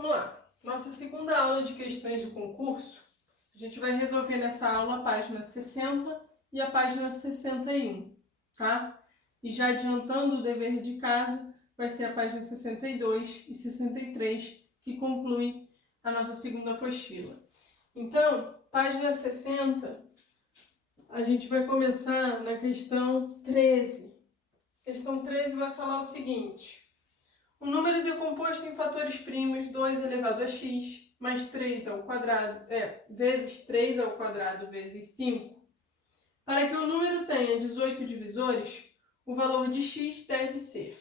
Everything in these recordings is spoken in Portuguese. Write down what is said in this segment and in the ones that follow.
Vamos lá. Nossa segunda aula de questões do concurso, a gente vai resolver nessa aula a página 60 e a página 61, tá? E já adiantando o dever de casa, vai ser a página 62 e 63, que conclui a nossa segunda apostila. Então, página 60, a gente vai começar na questão 13. A questão 13 vai falar o seguinte: o número decomposto em fatores primos 2 elevado a x mais 3 ao quadrado, vezes 3 ao quadrado vezes 5. Para que o número tenha 18 divisores, o valor de x deve ser.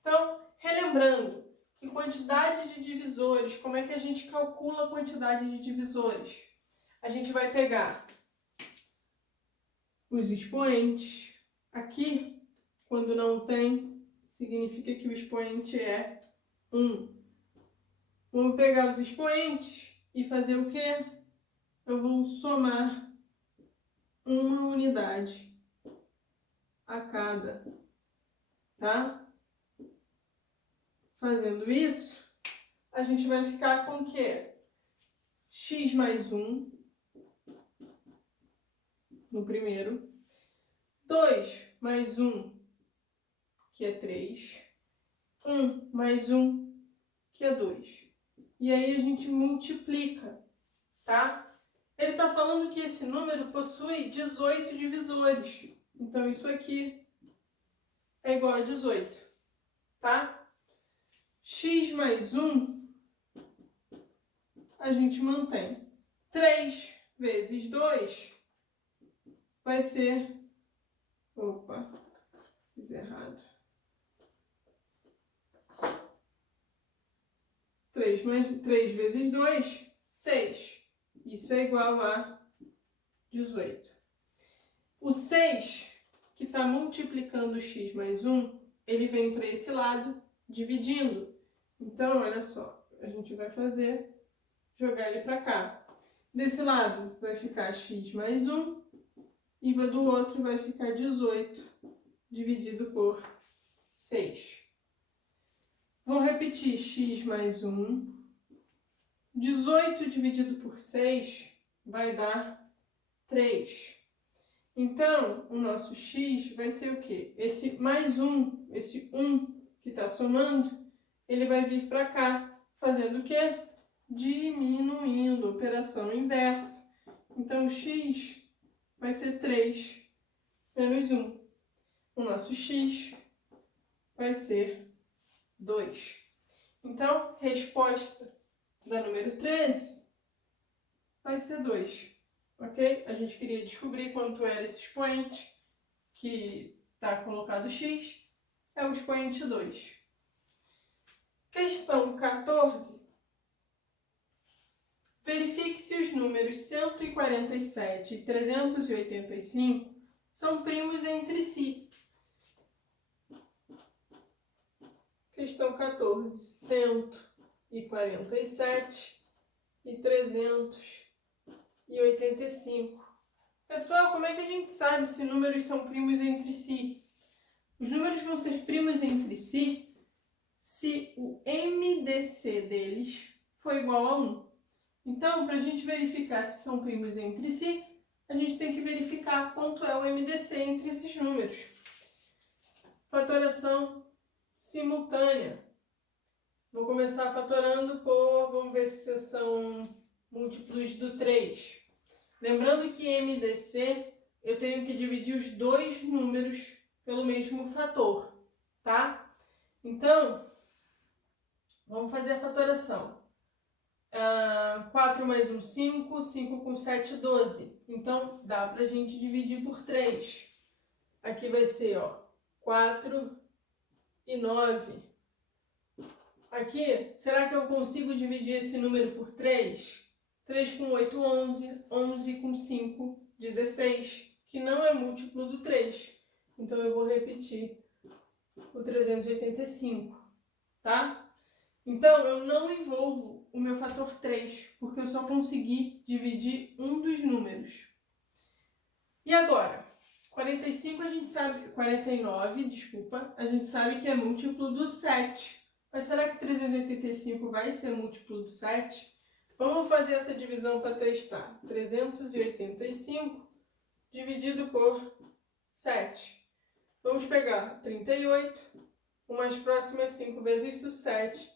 Então, relembrando que quantidade de divisores, como é que a gente calcula a quantidade de divisores? A gente vai pegar os expoentes. Aqui, quando não tem, significa que o expoente é 1. Vamos pegar os expoentes e fazer o quê? Eu vou somar uma unidade a cada, tá? Fazendo isso, a gente vai ficar com o quê? X mais 1 no primeiro, 2 mais 1, que é 3, 1 mais 1, que é 2. E aí a gente multiplica, tá? Ele está falando que esse número possui 18 divisores. Então, isso aqui é igual a 18, tá? X mais 1, a gente mantém. 3 vezes 2 vai ser... Opa, fiz errado. 3 vezes 2, 6. Isso é igual a 18. O 6, que está multiplicando x mais 1, ele vem para esse lado, dividindo. Então, olha só, a gente vai jogar ele para cá. Desse lado vai ficar x mais 1, e do outro vai ficar 18, dividido por 6. Vou repetir, x mais 1. 18 dividido por 6 vai dar 3. Então, o nosso x vai ser o quê? Esse mais 1, esse 1 que está somando, ele vai vir para cá, fazendo o quê? Diminuindo, operação inversa. Então, o x vai ser 3 menos 1. O nosso x vai ser 2. Então, resposta da número 13 vai ser 2. Ok? A gente queria descobrir quanto era esse expoente, que está colocado x, é o expoente 2. Questão 14. Verifique se os números 147 e 385 são primos entre si. Questão 14. 147 e 385. Pessoal, como é que a gente sabe se números são primos entre si? Os números vão ser primos entre si se o MDC deles for igual a 1. Então, para a gente verificar se são primos entre si, a gente tem que verificar quanto é o MDC entre esses números. Fatoração simultânea. Vou começar fatorando por, vamos ver se são múltiplos do 3. Lembrando que MDC, eu tenho que dividir os dois números pelo mesmo fator, tá? Então, vamos fazer a fatoração. 4 mais 1, 5, 5 com 7, 12. Então, dá pra gente dividir por 3. Aqui vai ser, 4 e 9. Aqui, será que eu consigo dividir esse número por 3? 3 com 8, 11. 11 com 5, 16. Que não é múltiplo do 3. Então, eu vou repetir o 385, tá? Então, eu não envolvo o meu fator 3, porque eu só consegui dividir um dos números. E agora? 49, a gente sabe que é múltiplo do 7. Mas será que 385 vai ser múltiplo do 7? Vamos fazer essa divisão para testar. 385 dividido por 7. Vamos pegar 38, umas próximas 5 vezes o 7,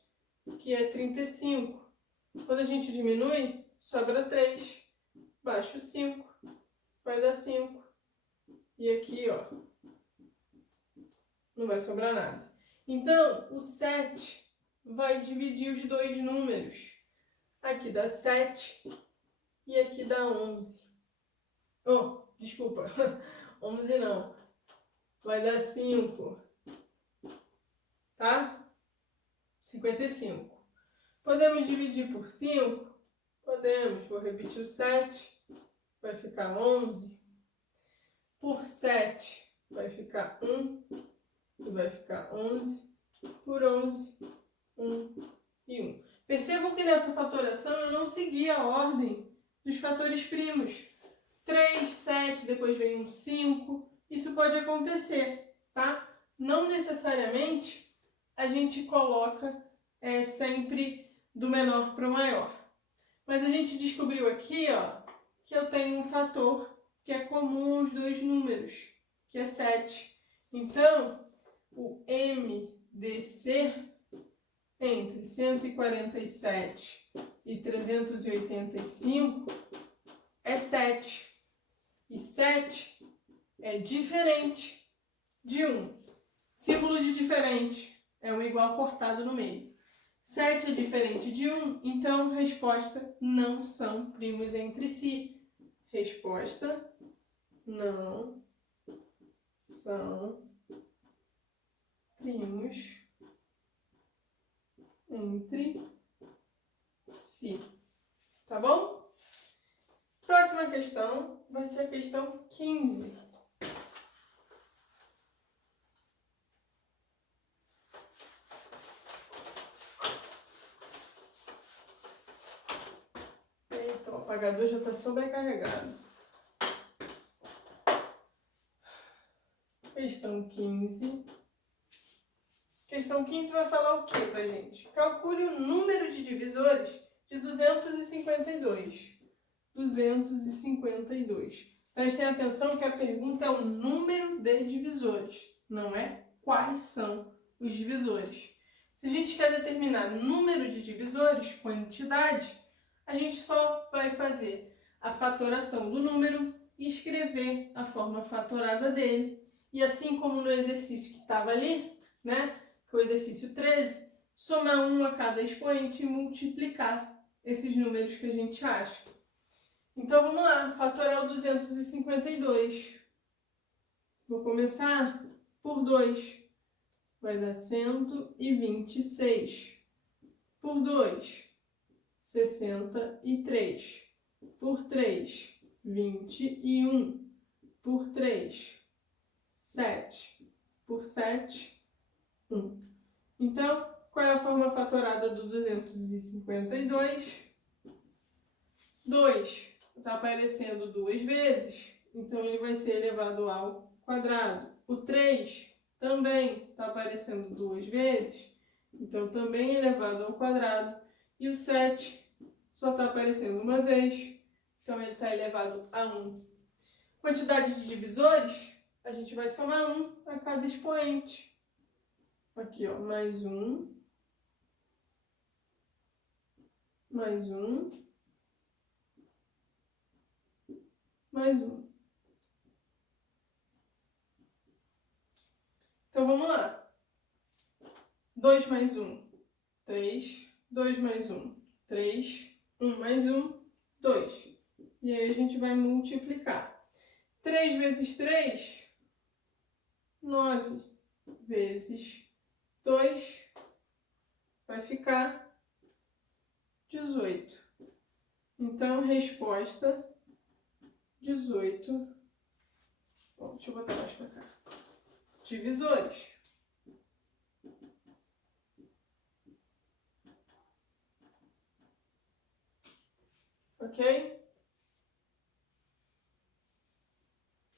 que é 35. Quando a gente diminui, sobra 3. Baixo 5, vai dar 5. E aqui, ó, não vai sobrar nada. Então, o 7 vai dividir os dois números. Aqui dá 7 e aqui dá 11. Oh, desculpa, 11 não. Vai dar 5, tá? 55. Podemos dividir por 5? Podemos. Vou repetir o 7. Vai ficar 11. Por 7 vai ficar 1. E vai ficar 11. Por 11, 1 e 1. Percebam que nessa fatoração eu não segui a ordem dos fatores primos. 3, 7, depois vem um 5. Isso pode acontecer, tá? Não necessariamente a gente coloca sempre do menor para o maior. Mas a gente descobriu aqui, ó, que eu tenho um fator que é comum aos dois números, que é 7. Então, o MDC entre 147 e 385 é 7. E 7 é diferente de 1. Símbolo de diferente é um igual cortado no meio. 7 é diferente de 1, então resposta: não são primos entre si. Resposta: não são primos entre si. Tá bom? Próxima questão vai ser a questão 15. Eita, o apagador já está sobrecarregado. Questão 15. Questão 15 vai falar o que pra gente? Calcule o número de divisores de 252. 252. Prestem atenção que a pergunta é o número de divisores, não é quais são os divisores. Se a gente quer determinar número de divisores, quantidade, a gente só vai fazer a fatoração do número e escrever a forma fatorada dele. E assim como no exercício que estava ali, né, que é o exercício 13, somar 1 a cada expoente e multiplicar esses números que a gente acha. Então, vamos lá, fatorar o 252. Vou começar por 2. Vai dar 126. Por 2, 63. Por 3, 21. Por 3, 7. Por 7, 1. Então, qual é a forma fatorada do 252? 2 está aparecendo duas vezes, então ele vai ser elevado ao quadrado. O 3 também está aparecendo duas vezes, então também elevado ao quadrado. E o 7 só está aparecendo uma vez, então ele está elevado a 1. Quantidade de divisores, a gente vai somar 1 a cada expoente. Aqui, ó, mais 1, mais 1, mais 1. Então, vamos lá. 2 mais 1, 3. 2 mais 1, 3. 1 mais 1, 2. E aí a gente vai multiplicar. 3 vezes 3, 9. Vezes 2, vai ficar 18. Então, resposta: 18. Bom, deixa eu botar mais para cá. Divisores. Ok?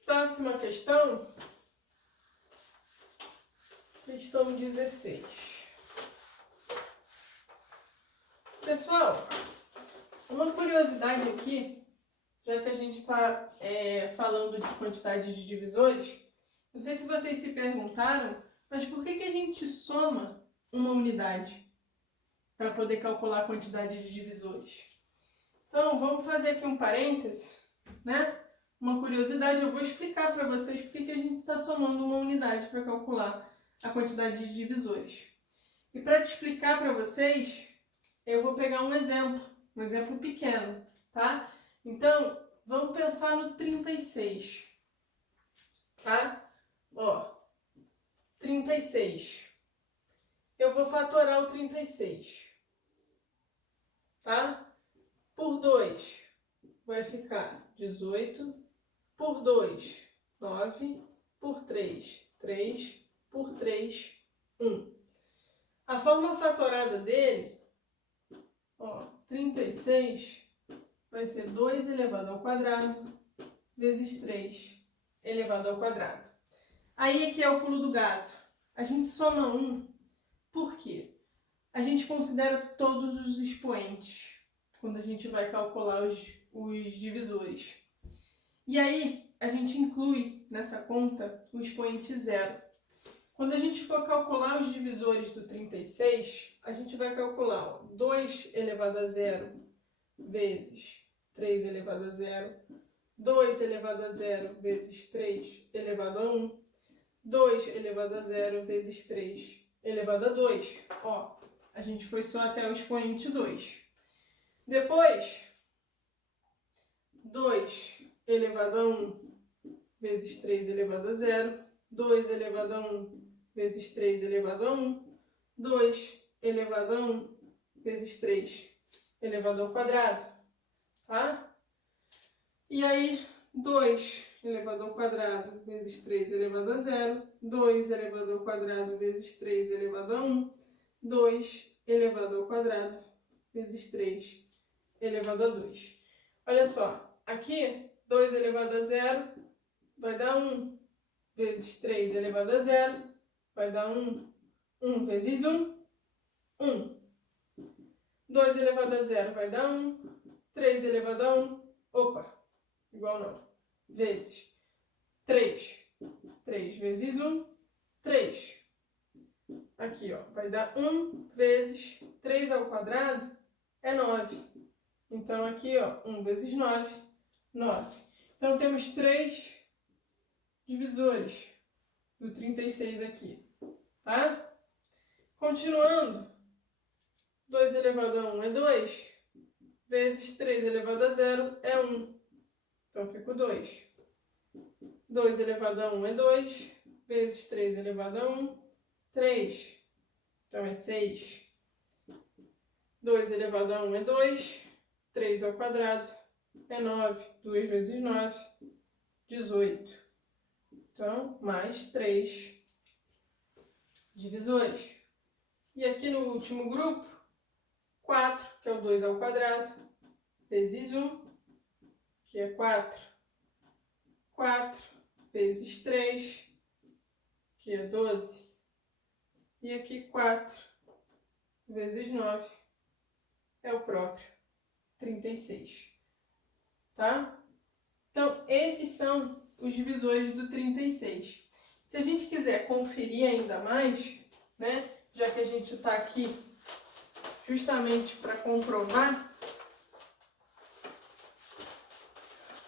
Próxima questão. Questão 16. Pessoal, uma curiosidade aqui, já que a gente está falando de quantidade de divisores, não sei se vocês se perguntaram, mas por que a gente soma uma unidade para poder calcular a quantidade de divisores? Então, vamos fazer aqui um parêntese, né? Uma curiosidade, eu vou explicar para vocês por que a gente está somando uma unidade para calcular a quantidade de divisores. E para te explicar para vocês, eu vou pegar um exemplo pequeno, tá? Então, vamos pensar no 36, tá? Ó, 36. Eu vou fatorar o 36, tá? Por 2 vai ficar 18, por 2, 9, por 3, 3, por 3, 1. A forma fatorada dele, ó, 36 vai ser 2 elevado ao quadrado vezes 3 elevado ao quadrado. Aí aqui é o pulo do gato. A gente soma 1, por quê? A gente considera todos os expoentes quando a gente vai calcular os divisores. E aí, a gente inclui nessa conta o expoente zero. Quando a gente for calcular os divisores do 36, a gente vai calcular 2 elevado a zero vezes 3 elevado a zero, 2 elevado a zero vezes 3 elevado a 1, 2 elevado a zero vezes 3 elevado a 2. Ó, a gente foi só até o expoente 2. Depois, 2 elevado a 1 vezes 3 elevado a zero, 2 elevado a 1 vezes 3 elevado a 1, 2 elevado a 1 vezes 3 elevado ao quadrado, tá? E aí, 2 elevado ao quadrado vezes 3 elevado a zero, 2 elevado ao quadrado vezes 3 elevado a 1, 2 elevado ao quadrado vezes 3 elevado a 2. Olha só, aqui 2 elevado a zero vai dar 1 vezes 3 elevado a zero vai dar 1. 1 vezes 1, 1. 2 elevado a zero vai dar 1. 3 elevado a 1, opa, igual não, vezes 3. 3 vezes 1, 3. Aqui, ó, vai dar 1 vezes 3 ao quadrado é 9. Então, aqui, ó, 1 vezes 9, 9. Então, temos 3 divisores do 36 aqui, tá? Continuando, 2 elevado a 1 é 2, vezes 3 elevado a zero é 1. Então, fica 2. 2 elevado a 1 é 2, vezes 3 elevado a 1, 3. Então, é 6. 2 elevado a 1 é 2. 3 ao quadrado é 9. 2 vezes 9, 18. Então, mais 3 divisores. E aqui no último grupo, 4, que é o 2 ao quadrado, vezes 1, que é 4. 4 vezes 3, que é 12. E aqui 4 vezes 9 é o próprio 36, tá? Então, esses são os divisores do 36. Se a gente quiser conferir ainda mais, né, já que a gente está aqui justamente para comprovar,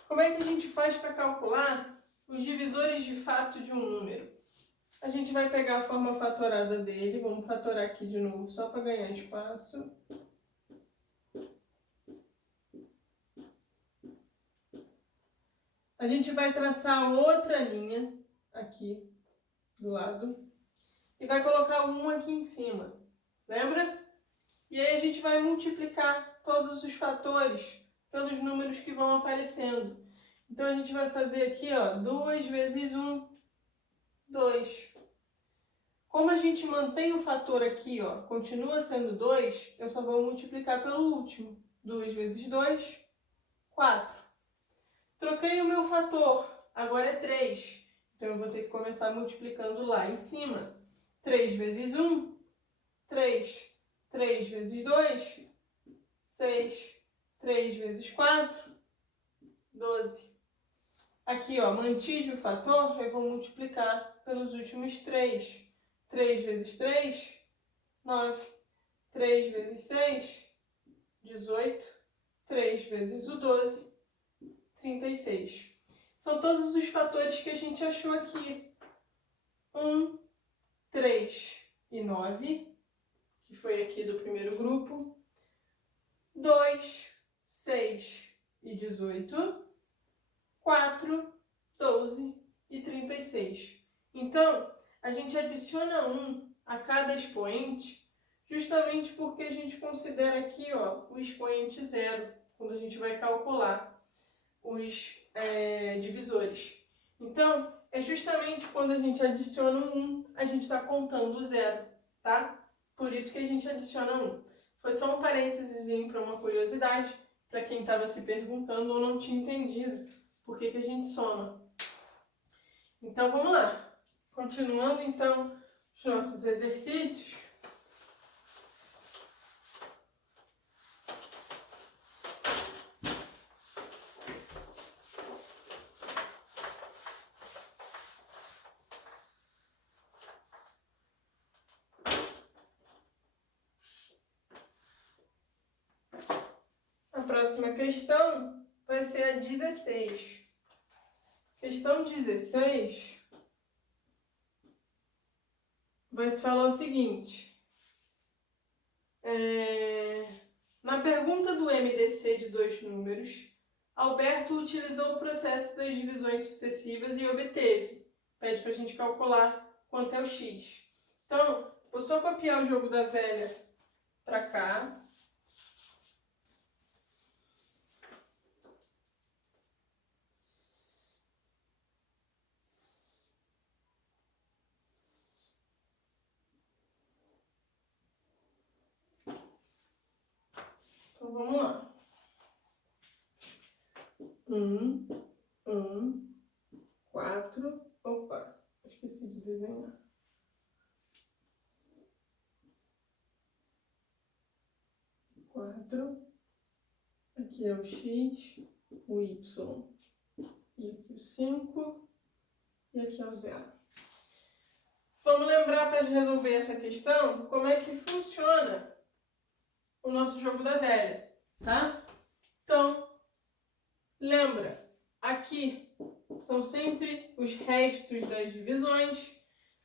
como é que a gente faz para calcular os divisores de fato de um número? A gente vai pegar a forma fatorada dele, vamos fatorar aqui de novo só para ganhar espaço. A gente vai traçar outra linha aqui do lado e vai colocar o 1 aqui em cima, lembra? E aí a gente vai multiplicar todos os fatores pelos números que vão aparecendo. Então a gente vai fazer aqui, ó, 2 vezes 1, 2. Como a gente mantém o fator aqui, ó, continua sendo 2, eu só vou multiplicar pelo último. 2 vezes 2, 4. Troquei o meu fator, agora é 3. Então, eu vou ter que começar multiplicando lá em cima. 3 vezes 1, 3. 3 vezes 2, 6. 3 vezes 4, 12. Aqui, ó, mantive o fator, eu vou multiplicar pelos últimos 3. 3 vezes 3, 9. 3 vezes 6, 18. 3 vezes o 12, 36. São todos os fatores que a gente achou aqui. 1, 3 e 9, que foi aqui do primeiro grupo. 2, 6 e 18. 4, 12 e 36. Então, a gente adiciona 1 a cada expoente, justamente porque a gente considera aqui, ó, o expoente zero, quando a gente vai calcular os divisores. Então, é justamente quando a gente adiciona 1, a gente está contando o zero, tá? Por isso que a gente adiciona 1. Foi só um parênteses para uma curiosidade, para quem estava se perguntando ou não tinha entendido por que a gente soma. Então, vamos lá. Continuando, então, os nossos exercícios. A próxima questão vai ser a 16. Questão 16 vai se falar o seguinte. Na pergunta do MDC de 2 números, Alberto utilizou o processo das divisões sucessivas e obteve. Pede para a gente calcular quanto é o x. Então, vou só copiar o jogo da velha para cá. Então, vamos lá. 4. Opa, esqueci de desenhar. 4. Aqui é o x, o y. E aqui o 5. E aqui é o 0. Vamos lembrar para resolver essa questão como é que funciona o nosso jogo da velha, tá? Então, lembra, aqui são sempre os restos das divisões,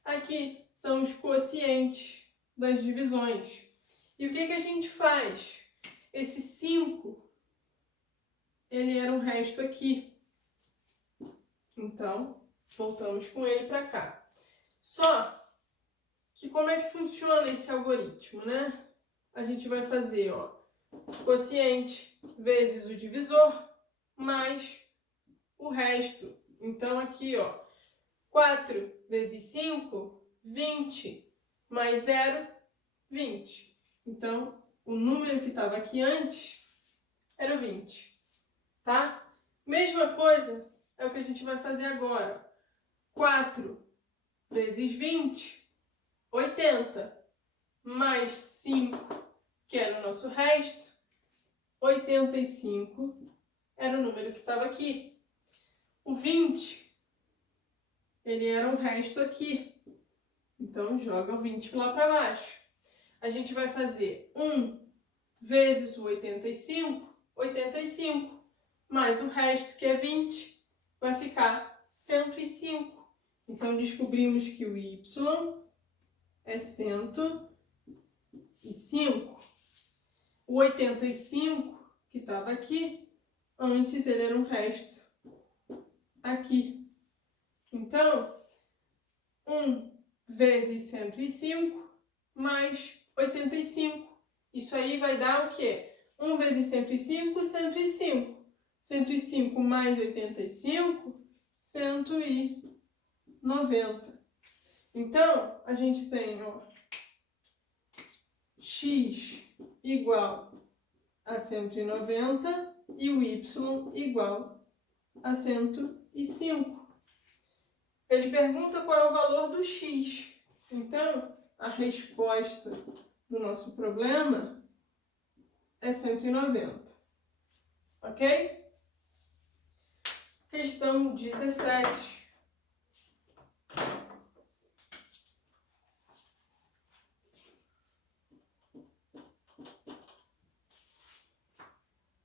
aqui são os quocientes das divisões. E o que a gente faz? Esse 5, ele era um resto aqui. Então, voltamos com ele para cá. Só que como é que funciona esse algoritmo, né? A gente vai fazer, ó, quociente vezes o divisor mais o resto. Então, aqui, ó, 4 vezes 5, 20, mais 0, 20. Então, o número que estava aqui antes era o 20, tá? Mesma coisa é o que a gente vai fazer agora. 4 vezes 20, 80, mais 5, que era o nosso resto, 85 era o número que estava aqui. O 20, ele era um resto aqui. Então, joga o 20 lá para baixo. A gente vai fazer 1 vezes o 85, 85, mais o resto, que é 20, vai ficar 105. Então, descobrimos que o y é 105. O 85, que estava aqui, antes ele era um resto aqui. Então, 1 vezes 105 mais 85. Isso aí vai dar o quê? 1 vezes 105, 105. 105 mais 85, 190. Então, a gente tem, ó, x igual a 190 e o y igual a 105. Ele pergunta qual é o valor do x. Então, a resposta do nosso problema é 190. Ok? Questão 17.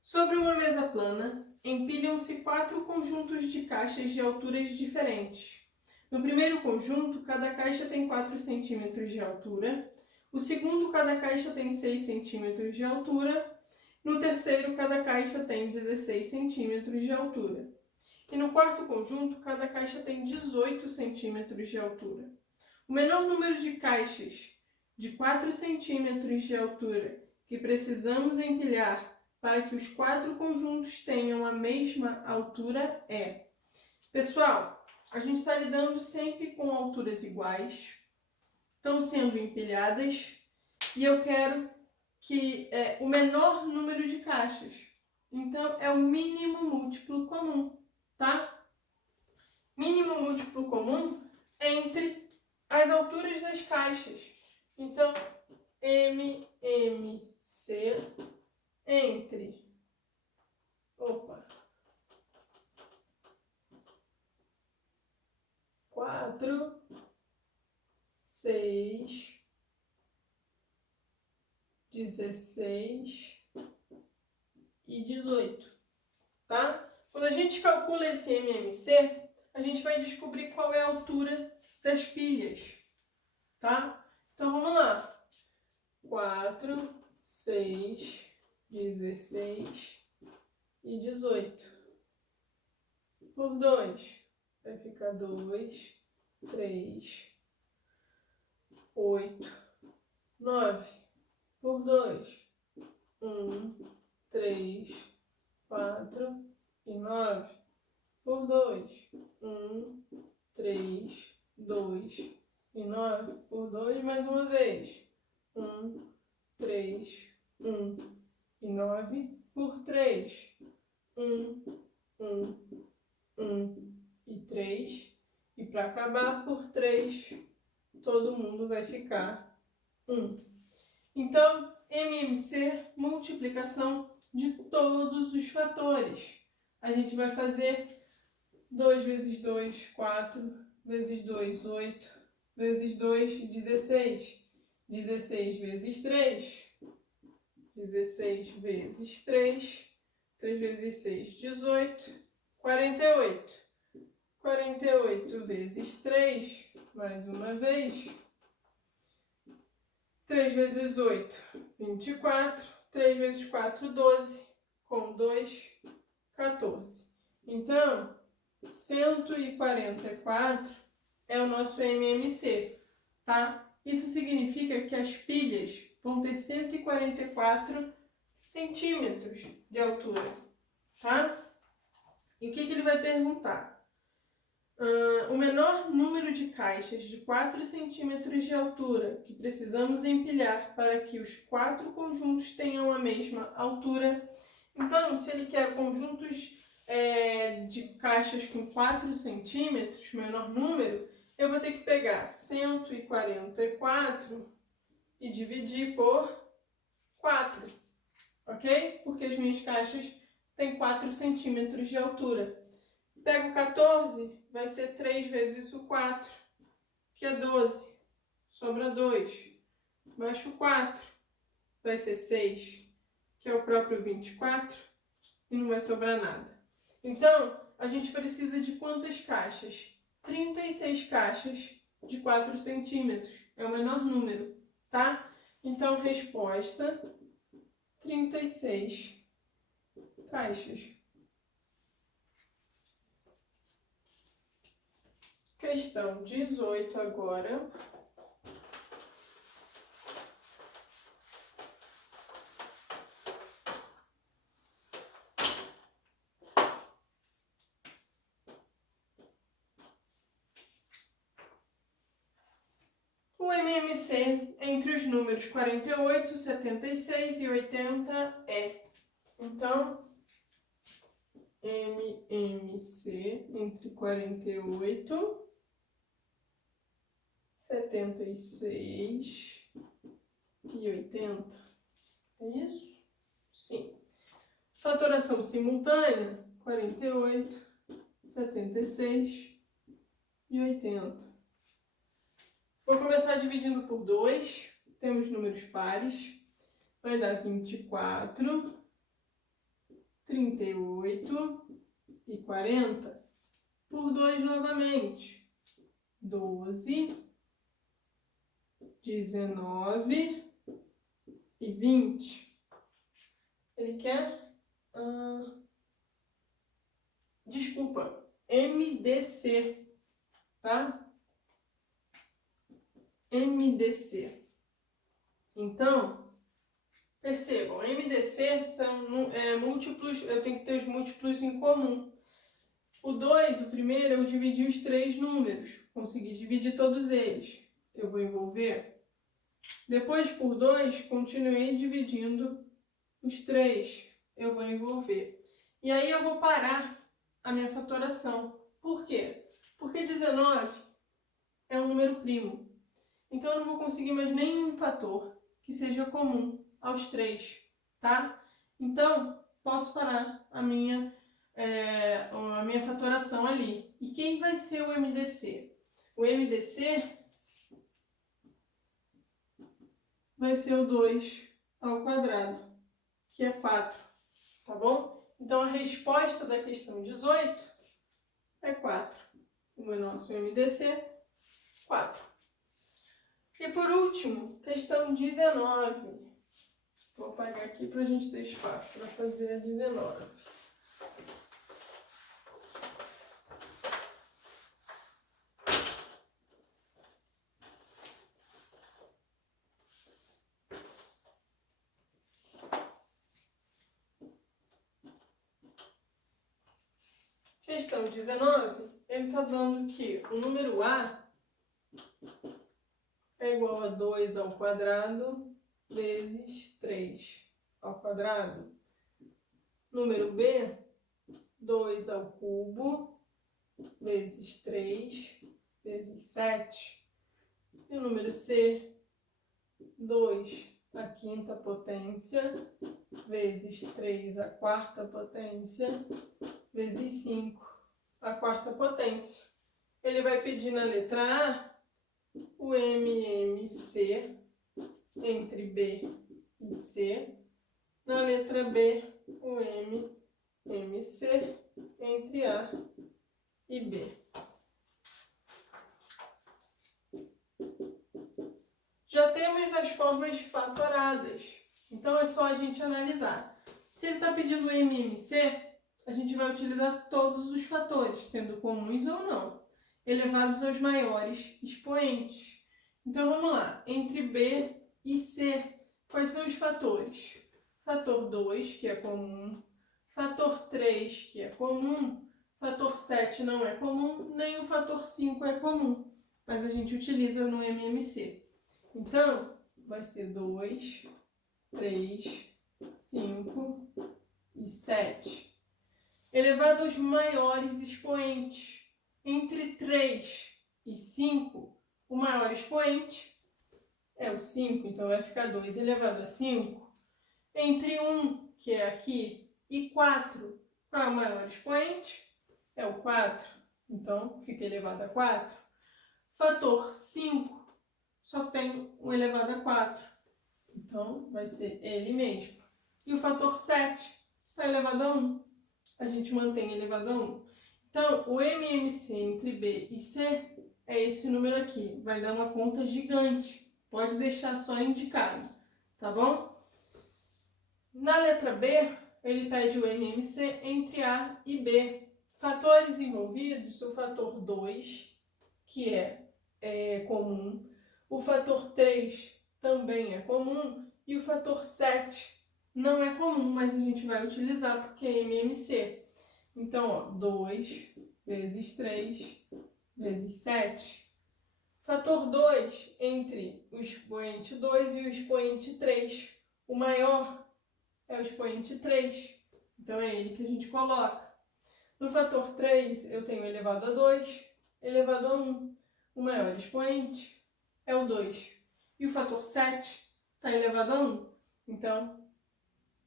Sobre uma mesa plana, empilham-se 4 conjuntos de caixas de alturas diferentes. No primeiro conjunto, cada caixa tem 4 centímetros de altura. O segundo, cada caixa tem 6 centímetros de altura. No terceiro, cada caixa tem 16 centímetros de altura. E no quarto conjunto, cada caixa tem 18 centímetros de altura. O menor número de caixas de 4 centímetros de altura que precisamos empilhar para que os 4 conjuntos tenham a mesma altura é... Pessoal, a gente está lidando sempre com alturas iguais, estão sendo empilhadas, e eu quero que o menor número de caixas. Então, é o mínimo múltiplo comum, tá? Mínimo múltiplo comum entre as alturas das caixas. Então, MMC entre 4, 6, 16 e 18, tá? Quando a gente calcula esse MMC, a gente vai descobrir qual é a altura das pilhas, tá? Então, vamos lá. 4, 6, 16 e 18. Por 2, vai ficar 2, 3, 8, 9. Por 2, 1, 3, 4 e 9. Por 2, 1, 3, 2 e 9. Por 2, mais uma vez. 1, 3, 1 e 9. Por 3, 1, 1, 1 e 3. E para acabar, por 3, todo mundo vai ficar 1. Então, MMC, multiplicação de todos os fatores. A gente vai fazer 2 vezes 2, 4, vezes 2, 8, vezes 2, 16. 16 vezes 3, 16 vezes 3, 3 vezes 6, 18, 48. 48 vezes 3, mais uma vez. 3 vezes 8, 24. 3 vezes 4, 12. Com 2, 14. Então, 144 é o nosso MMC, tá? Isso significa que as pilhas vão ter 144 centímetros de altura, tá? E o que ele vai perguntar? O menor número de caixas de 4 centímetros de altura que precisamos empilhar para que os 4 conjuntos tenham a mesma altura. Então, se ele quer conjuntos de caixas com 4 centímetros, menor número, eu vou ter que pegar 144 e dividir por 4, ok? Porque as minhas caixas têm 4 centímetros de altura. Pego 14, vai ser 3 vezes o 4, que é 12. Sobra 2. Baixo 4, vai ser 6, que é o próprio 24, e não vai sobrar nada. Então, a gente precisa de quantas caixas? 36 caixas de 4 centímetros. É o menor número, tá? Então, resposta, 36 caixas. Questão 18 agora. O MMC entre os números 48, 76 e 80 é. Então, MMC entre 48, 76 e 80. É isso? Fatoração simultânea, 48, 76 e 80. Vou começar dividindo por 2, temos números pares, vai dar 24, 38 e 40. Por 2 novamente, 12, 19 e 20. Ele quer... desculpa, MDC, tá? MDC. Então, percebam, MDC são múltiplos, eu tenho que ter os múltiplos em comum. O 2, o primeiro, eu dividi os 3 números, consegui dividir todos eles. Eu vou envolver. Depois, por 2, continuei dividindo os 3. Eu vou envolver. E aí eu vou parar a minha fatoração. Por quê? Porque 19 é um número primo. Então, eu não vou conseguir mais nenhum fator que seja comum aos 3, tá? Então, posso parar a minha fatoração ali. E quem vai ser o MDC? O MDC vai ser o 2 ao quadrado, que é 4, tá bom? Então, a resposta da questão 18 é 4. O nosso MDC, 4. E por último, questão 19. Vou apagar aqui para a gente ter espaço para fazer a 19. Questão 19, ele está dando que o número A é igual a 2 ao quadrado vezes 3 ao quadrado. Número B, 2 ao cubo vezes 3 vezes 7. E o número C, 2 à quinta potência vezes 3 à quarta potência vezes 5 à quarta potência. Ele vai pedir na letra A o MMC entre B e C. Na letra B, o MMC entre A e B. Já temos as formas fatoradas, então é só a gente analisar. Se ele está pedindo o MMC, a gente vai utilizar todos os fatores, sendo comuns ou não, elevados aos maiores expoentes. Então vamos lá, entre B e C, quais são os fatores? Fator 2, que é comum, fator 3, que é comum, fator 7 não é comum, nem o fator 5 é comum, mas a gente utiliza no MMC. Então, vai ser 2, 3, 5 e 7. Elevado aos maiores expoentes. Entre 3 e 5, o maior expoente é o 5, então vai ficar 2 elevado a 5. Entre 1, que é aqui, e 4, qual é o maior expoente? É o 4, então fica elevado a 4. Fator 5 só tem um elevado a 4, então vai ser ele mesmo. E o fator 7 está elevado a 1, a gente mantém elevado a 1. Então, o MMC entre B e C é esse número aqui. Vai dar uma conta gigante. Pode deixar só indicado, tá bom? Na letra B, ele pede o MMC entre A e B. Fatores envolvidos, o fator 2, que é comum. O fator 3 também é comum. E o fator 7 não é comum, mas a gente vai utilizar porque é MMC. Então, ó, 2 vezes 3 vezes 7. Fator 2 entre o expoente 2 e o expoente 3. O maior é o expoente 3. Então, é ele que a gente coloca. No fator 3, eu tenho elevado a 2, elevado a 1. O maior expoente é o 2. E o fator 7 está elevado a 1. Então,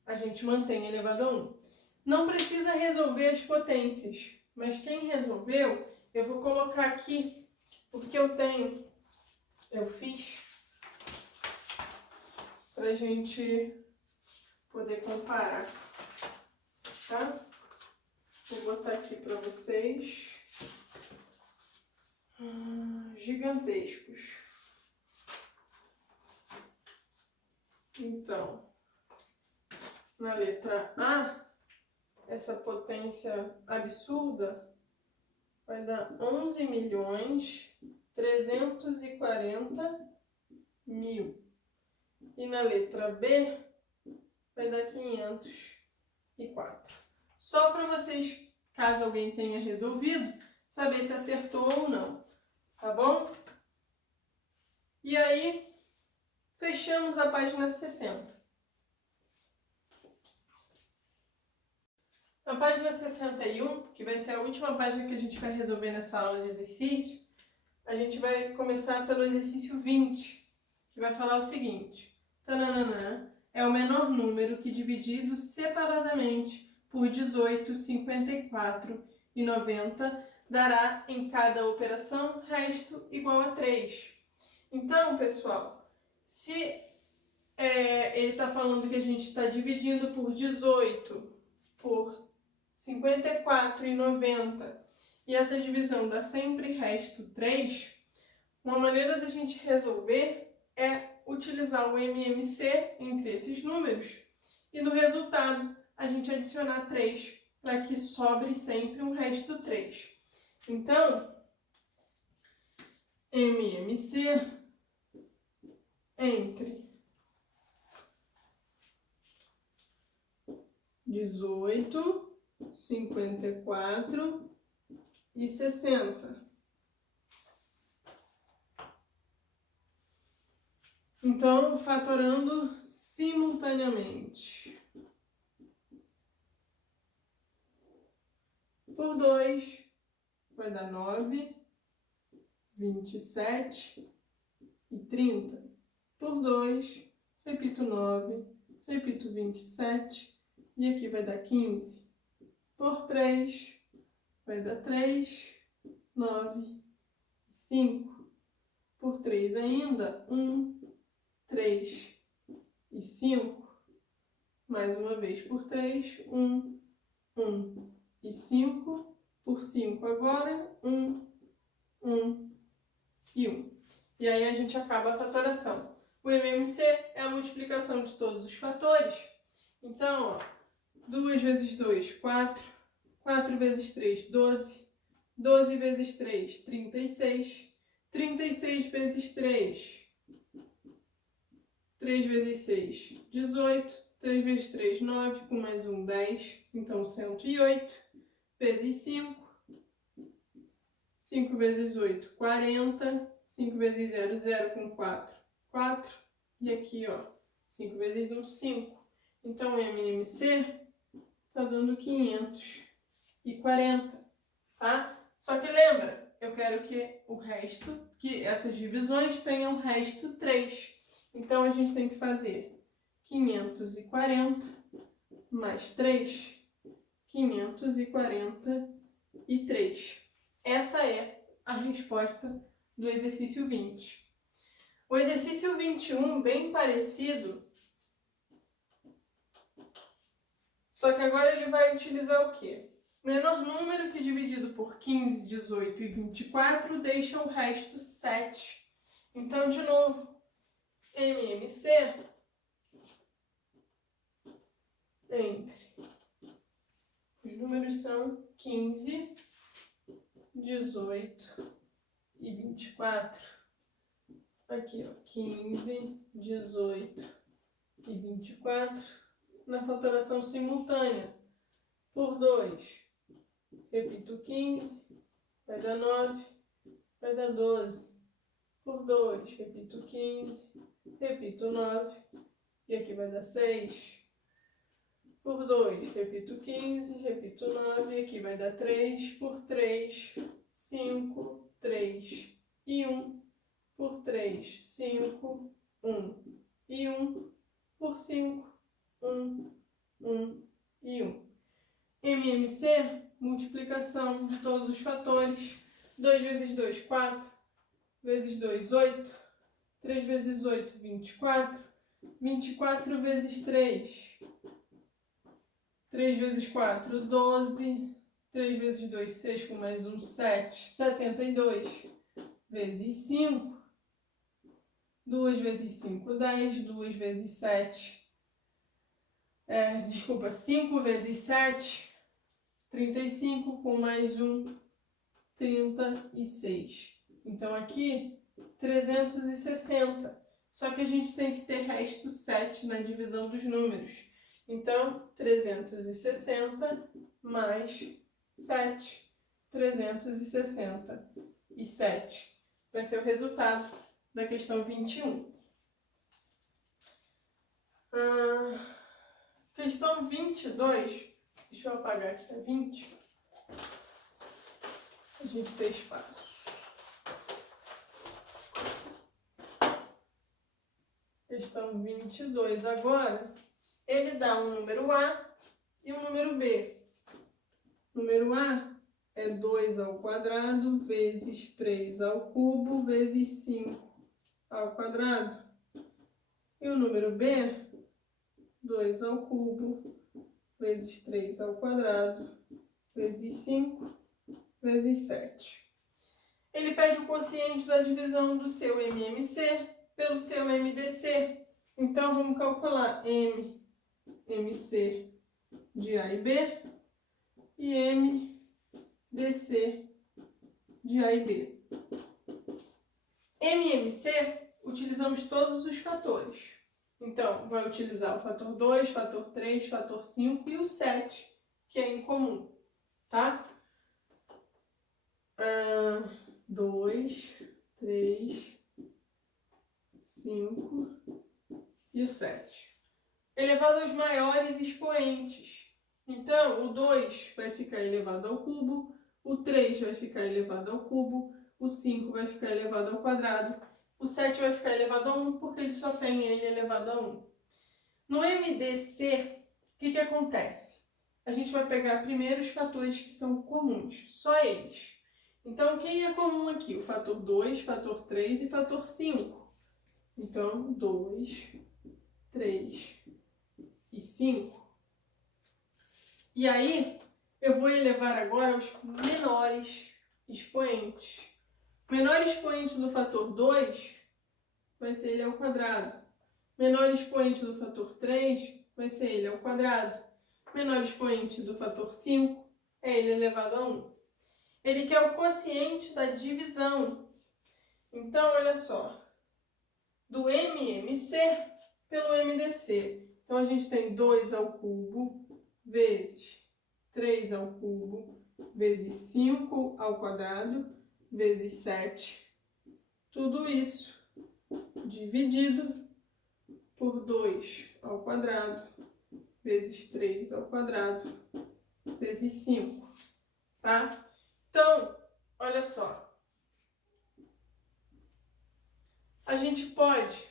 a gente mantém elevado a 1. Não precisa resolver as potências, mas quem resolveu, eu vou colocar aqui, porque eu fiz, pra gente poder comparar, tá? Vou botar aqui pra vocês. Gigantescos. Então, na letra A, essa potência absurda vai dar 11.340.000. E na letra B, vai dar 504. Só para vocês, caso alguém tenha resolvido, saber se acertou ou não, tá bom? E aí, fechamos a página 60. Na página 61, que vai ser a última página que a gente vai resolver nessa aula de exercício, a gente vai começar pelo exercício 20, que vai falar o seguinte: tananana, é o menor número que, dividido separadamente por 18, 54 e 90, dará em cada operação resto igual a 3. Então, pessoal, se ele está falando que a gente está dividindo por 18, por 54 e 90, e essa divisão dá sempre resto 3, uma maneira da gente resolver é utilizar o MMC entre esses números e no resultado a gente adicionar 3 para que sobre sempre um resto 3. Então, MMC entre 18, 54 e 60. Então, fatorando simultaneamente. Por 2, vai dar 9, 27 e 30. Por 2, repito 9, repito 27 e aqui vai dar 15. Por 3, vai dar 3, 9, 5. Por 3 ainda, 1, 3 e 5. Mais uma vez por 3, 1, 1 e 5. Por 5 agora, 1, 1 e 1. E aí a gente acaba a fatoração. O MMC é a multiplicação de todos os fatores. Então, ó, 2 vezes 2, 4. 4 vezes 3, 12. 12 vezes 3, 36. 36 vezes 3, 3 vezes 6, 18. 3 vezes 3, 9. Com mais 1, 10. Então, 108. Vezes 5. 5 vezes 8, 40. 5 vezes 0, 0 com 4, 4. E aqui, ó, 5 vezes 1, 5. Então, MMC está dando 540, tá? Só que lembra, eu quero que o resto, que essas divisões tenham resto 3. Então, a gente tem que fazer 540 mais 3, 543. Essa é a resposta do exercício 20. O exercício 21, bem parecido, só que agora ele vai utilizar o quê? O menor número que dividido por 15, 18 e 24 deixa o resto 7. Então, de novo, MMC entre, os números são 15, 18 e 24. Aqui, ó, 15, 18 e 24 na fatoração simultânea. Por 2, repito 15, vai dar 9, vai dar 12. Por 2, repito 15, repito 9, e aqui vai dar 6. Por 2, repito 15, repito 9, e aqui vai dar 3. Por 3, 5, 3 e 1. Por 3, 5, 1 e 1. Por 5, 1, 1 e 1. MMC, multiplicação de todos os fatores. 2 vezes 2, 4. Vezes 2, 8. 3 vezes 8, 24. 24 vezes 3. 3 vezes 4, 12. 3 vezes 2, 6, com mais 1, 7. 72 vezes 5. 2 vezes 5, 10. 2 vezes 7. 5 vezes 7. 35, com mais 1, 36. Então, aqui, 360. Só que a gente tem que ter resto 7 na divisão dos números. Então, 360 mais 7. 367 vai ser o resultado da questão 21. Questão 22. Deixa eu apagar aqui a 20. A gente tem espaço. Questão 22. Agora, ele dá um número A e um número B. Número A é 2 ao quadrado vezes 3 ao cubo vezes 5 ao quadrado. E o número B, 2 ao cubo vezes 3 ao quadrado vezes 5 vezes 7. Ele pede o quociente da divisão do seu MMC pelo seu MDC. Então, vamos calcular MMC de A e B e MDC de A e B. MMC, utilizamos todos os fatores. Então, vai utilizar o fator 2, fator 3, fator 5 e o 7, que é incomum, tá? 2, 3, 5 e o 7. Elevado aos maiores expoentes. Então, o 2 vai ficar elevado ao cubo, o 3 vai ficar elevado ao cubo, o 5 vai ficar elevado ao quadrado, o 7 vai ficar elevado a 1, porque ele só tem ele elevado a 1. No MDC, o que acontece? A gente vai pegar primeiro os fatores que são comuns, só eles. Então, quem é comum aqui? O fator 2, fator 3 e fator 5. Então, 2, 3 e 5. E aí, eu vou elevar agora os menores expoentes. O menor expoente do fator 2 vai ser ele ao quadrado. O menor expoente do fator 3 vai ser ele ao quadrado. O menor expoente do fator 5 é ele elevado a 1. Ele quer o quociente da divisão. Então, olha só. Do MMC pelo MDC. Então, a gente tem 2 ao cubo vezes 3 ao cubo vezes 5 ao quadrado vezes 7. Tudo isso dividido por 2 ao quadrado vezes 3 ao quadrado vezes 5. Tá? Então, olha só. A gente pode,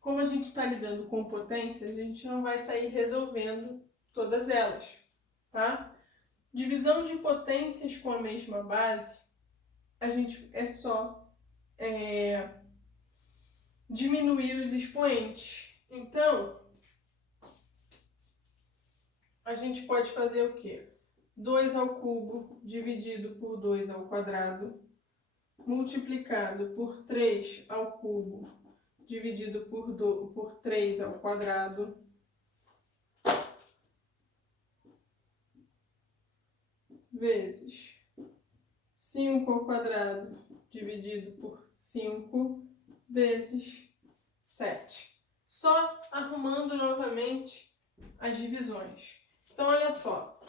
como a gente está lidando com potências, a gente não vai sair resolvendo todas elas, tá? Divisão de potências com a mesma base, a gente é só diminuir os expoentes. Então, a gente pode fazer o quê? 2 ao cubo dividido por 2 ao quadrado, multiplicado por 3 ao cubo dividido por 3 ao quadrado, vezes 5 ao quadrado dividido por 5 vezes 7. Só arrumando novamente as divisões. Então, olha só.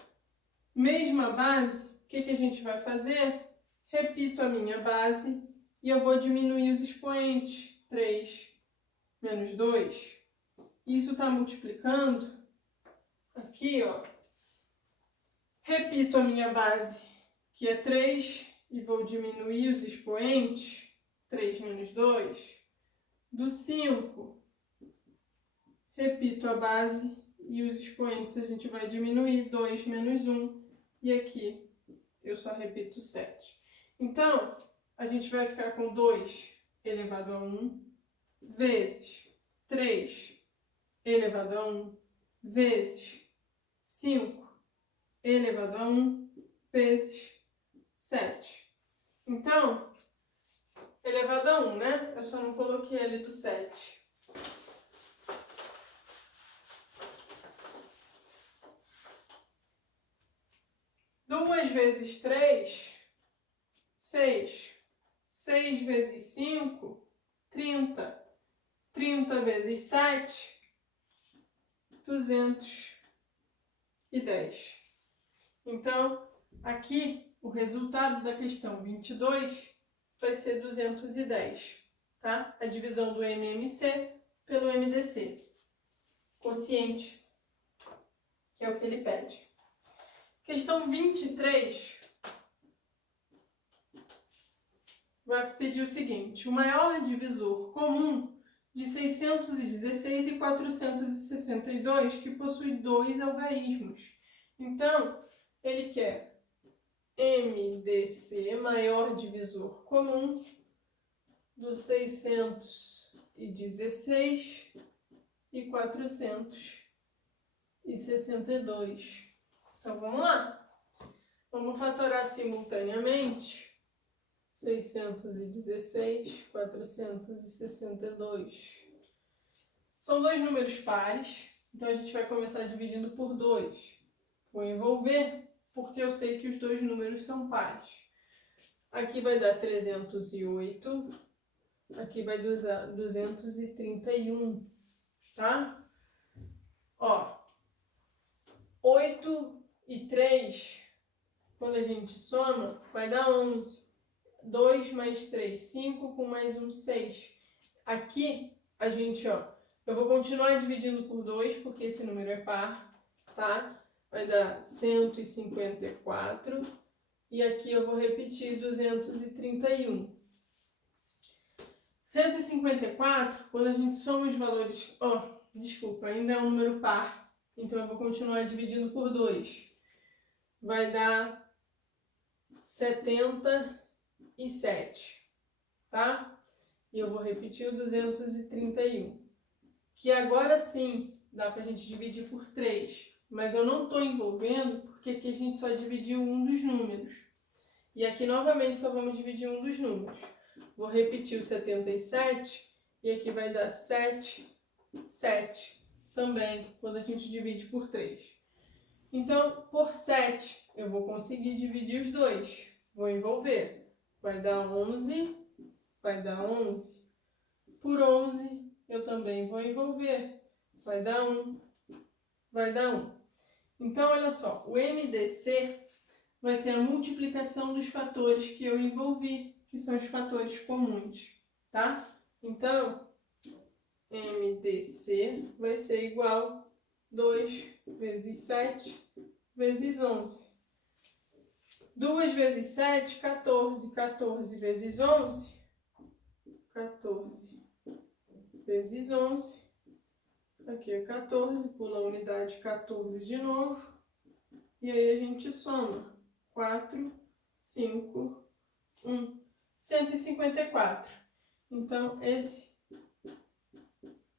Mesma base, o que a gente vai fazer? Repito a minha base e eu vou diminuir os expoentes. 3 menos 2. Isso está multiplicando aqui, ó. Repito a minha base, que é 3, e vou diminuir os expoentes. 3 menos 2. Do 5, repito a base e os expoentes a gente vai diminuir, 2 menos 1, e aqui eu só repito 7. Então, a gente vai ficar com 2 elevado a 1, vezes 3 elevado a 1, vezes 5 elevado a 1, vezes 7. Então, elevado a 1, né? Eu só não coloquei ali do 7. Duas vezes 3, 6. 6 vezes 5, 30. 30 vezes 7, 210. Então, aqui, o resultado da questão 22 vai ser 210, tá? A divisão do MMC pelo MDC. Quociente, que é o que ele pede. Questão 23 vai pedir o seguinte: o maior divisor comum de 616 e 462 que possui 2 algarismos. Então, ele quer MDC, maior divisor comum, do 616 e 462. Então, vamos lá. Vamos fatorar simultaneamente 616, 462. São dois números pares, então a gente vai começar dividindo por 2. Vou envolver, porque eu sei que os dois números são pares. Aqui vai dar 308, aqui vai dar 231, tá? Ó, 8 e 3, quando a gente soma, vai dar 11. 2 mais 3, 5, com mais 1, 6. Aqui, a gente, ó, eu vou continuar dividindo por 2, porque esse número é par, tá? Vai dar 154. E aqui eu vou repetir 231. 154, quando a gente soma os valores... Ó, desculpa, ainda é um número par. Então, eu vou continuar dividindo por 2. Vai dar 77, tá? E eu vou repetir o 231. Que agora sim dá pra gente dividir por 3. Mas eu não tô envolvendo porque aqui a gente só dividiu um dos números. E aqui novamente só vamos dividir um dos números. Vou repetir o 77 e aqui vai dar 7, 7 também, quando a gente divide por 3. Então, por 7, eu vou conseguir dividir os dois. Vou envolver. Vai dar 11, vai dar 11. Por 11, eu também vou envolver. Vai dar 1, vai dar 1. Então, olha só, o MDC vai ser a multiplicação dos fatores que eu envolvi, que são os fatores comuns, tá? Então, MDC vai ser igual a 2 vezes 7 vezes 11. 2 vezes 7, 14. 14 vezes 11, 14 vezes 11. Aqui é 14, pula a unidade 14 de novo. E aí a gente soma. 4, 5, 1. 154. Então, esse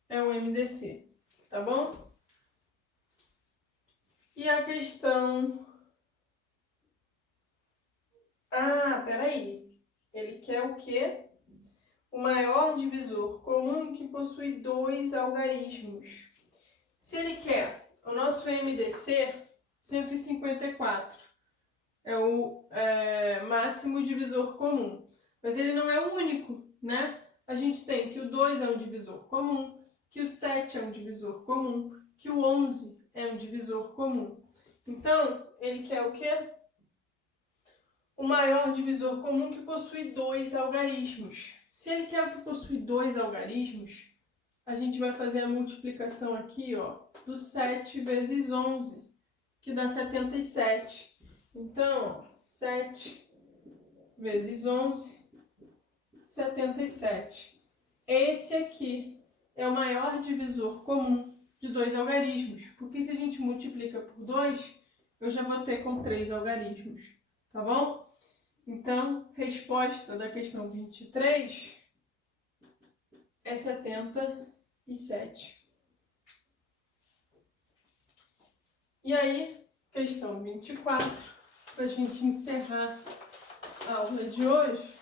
é o MDC, tá bom? E a questão... Ah, peraí. Ele quer o quê? O maior divisor comum que possui 2 algarismos. Se ele quer o nosso MDC, 154 é o máximo divisor comum. Mas ele não é o único, né? A gente tem que o 2 é um divisor comum, que o 7 é um divisor comum, que o 11 é um divisor comum. Então, ele quer o quê? O maior divisor comum que possui 2 algarismos. Se ele quer o que possui 2 algarismos, a gente vai fazer a multiplicação aqui, ó, do 7 vezes 11, que dá 77. Então, 7 vezes 11, 77. Esse aqui é o maior divisor comum de 2 algarismos. Porque se a gente multiplica por 2, eu já vou ter com 3 algarismos. Tá bom? Então, resposta da questão 23 é 77. E aí, questão 24, para a gente encerrar a aula de hoje.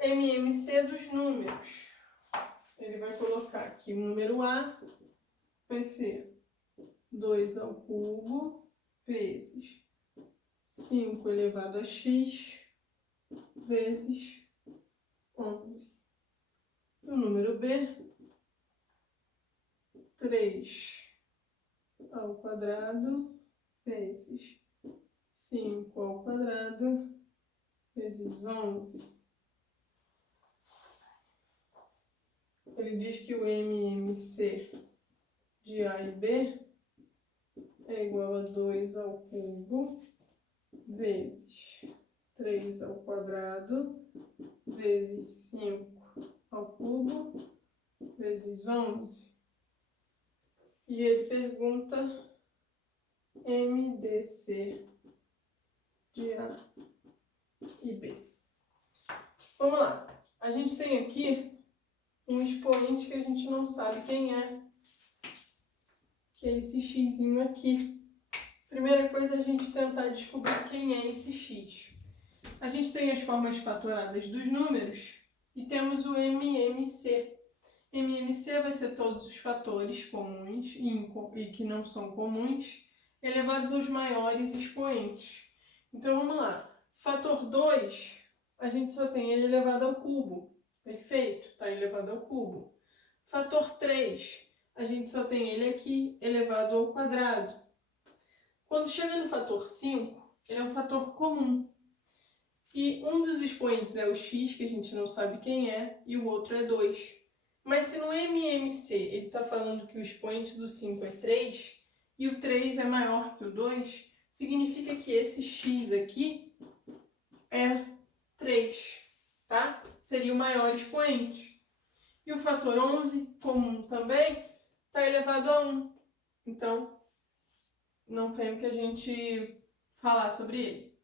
MMC dos números. Ele vai colocar aqui o número A, vai ser 2 ao cubo vezes 5 elevado a x vezes 11. O número B, 3 ao quadrado vezes 5 ao quadrado vezes 11. Ele diz que o MMC de A e B é igual a 2 ao cubo vezes 3 ao quadrado vezes 5 ao cubo vezes 11. E ele pergunta MDC de A e B. Vamos lá. A gente tem aqui um expoente que a gente não sabe quem é, que é esse xzinho aqui. Primeira coisa é a gente tentar descobrir quem é esse x. A gente tem as formas fatoradas dos números e temos o MMC. MMC vai ser todos os fatores comuns e que não são comuns, elevados aos maiores expoentes. Então vamos lá. Fator 2, a gente só tem ele elevado ao cubo. Perfeito? Está elevado ao cubo. Fator 3, a gente só tem ele aqui elevado ao quadrado. Quando chega no fator 5, ele é um fator comum. E um dos expoentes é o x, que a gente não sabe quem é, e o outro é 2. Mas se no MMC ele está falando que o expoente do 5 é 3, e o 3 é maior que o 2, significa que esse x aqui é 3, tá? Seria o maior expoente. E o fator 11, comum também, está elevado a 1. Então, não tem o que a gente falar sobre ele.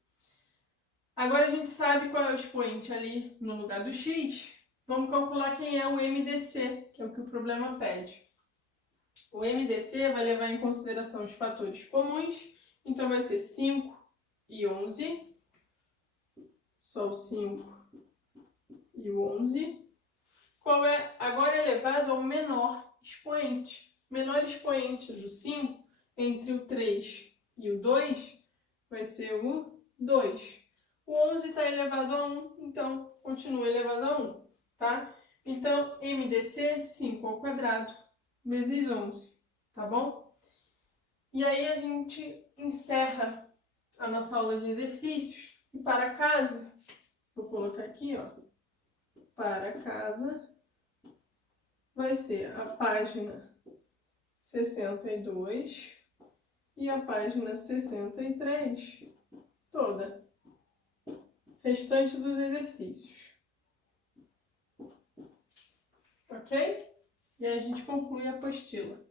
Agora a gente sabe qual é o expoente ali no lugar do x. Vamos calcular quem é o MDC, que é o que o problema pede. O MDC vai levar em consideração os fatores comuns, então vai ser 5 e 11. Só o 5 e o 11. Qual é? Agora elevado ao menor expoente. O menor expoente do 5 entre o 3 e o 2 vai ser o 2. O 11 está elevado a 1, então continua elevado a 1, tá? Então, MDC, 5 ao quadrado vezes 11, tá bom? E aí a gente encerra a nossa aula de exercícios. E para casa, vou colocar aqui, ó, para casa, vai ser a página 62 e a página 63 toda. Restante dos exercícios. Ok? E aí a gente conclui a apostila.